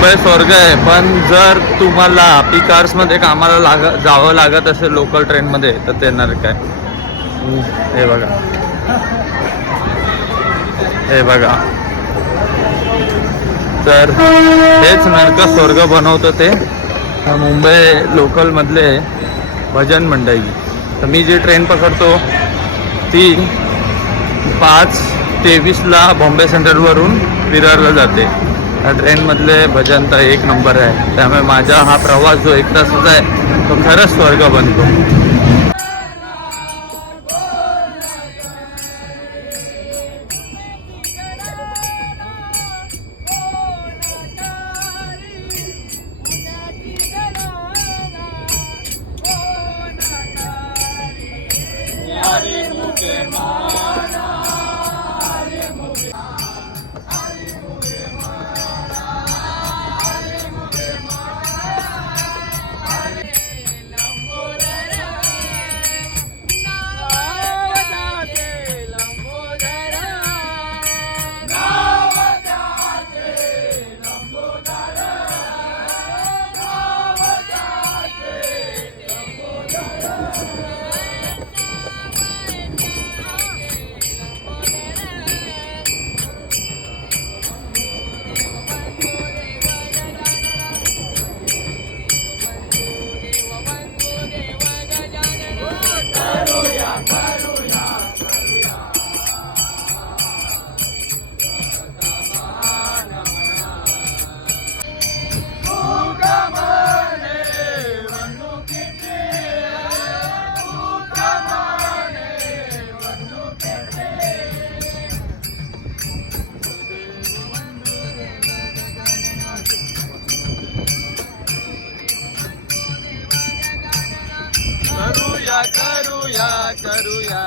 मुंबई स्वर्ग आहे, पण जर तुम्हाला पिकार्समध्ये कामाला जावं लागत असेल लोकल ट्रेनमध्ये तर ते येणार काय. हे बघा, हे बघा, तर हेच नेमकं स्वर्ग बनवतं ते मुंबई लोकलमधले भजन मंडळी. तर मी जी ट्रेन पकडतो ती 5:23ला बॉम्बे सेंट्रलवरून विरारला जाते. त्या ट्रेनमधले भजन तर एक नंबर आहे. त्यामुळे माझा हा प्रवास जो 1 तासाचा आहे तो खरंच स्वर्ग बनतो. करूया करूया करूया